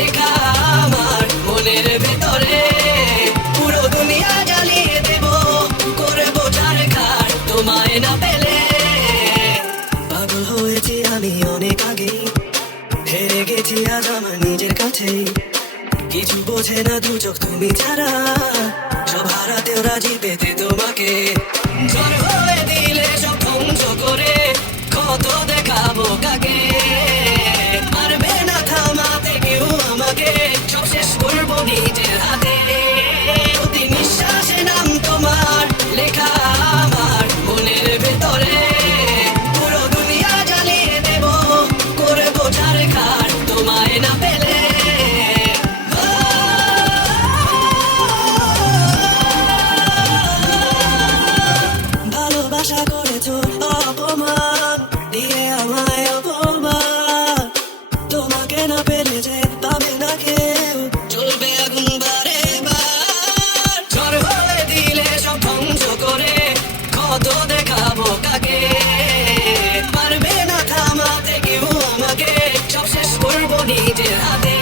লেখা আমার মনের ভেতরে। পুরো দুনিয়া জ্বালিয়ে দেব, করে বোঝার ঘাট তোমায় না পেলে। পাগল হয়েছি আমি অনেক আগে, হেরে গেছি আজ আমার নিজের কাছে। কিছু বোঝে না দু চোখ তুমি ছাড়া, সব হারাতেও রাজি পেতে তোমাকে। ঝড় হয়ে দিলে সব ধ্বংস করে, কত দেখাবো কাকে। পারবে না থামাতে কেউ আমাকে, সব শেষ করবো নিজের হাতে। প্রতি নিঃশ্বাসে নাম তোমার লেখা আমার মনের ভেতরে। পুরো দুনিয়া জ্বালিয়ে দেব, করে বোঝার ঘাট তোমায় না পেলে। ভালোবাসা করেছো অপমান দিয়ে আমায় অপমান, তোমাকে না পেলে যে পাবে না কেউ, চলবে আগুন বারে বার। ঝড় হয়ে দিলে সব ধ্বংস করে, কত দেখাবো কাকে। পারবে না থামাতে কেউ আমাকে, সব শেষ করবো নিজের হাতে।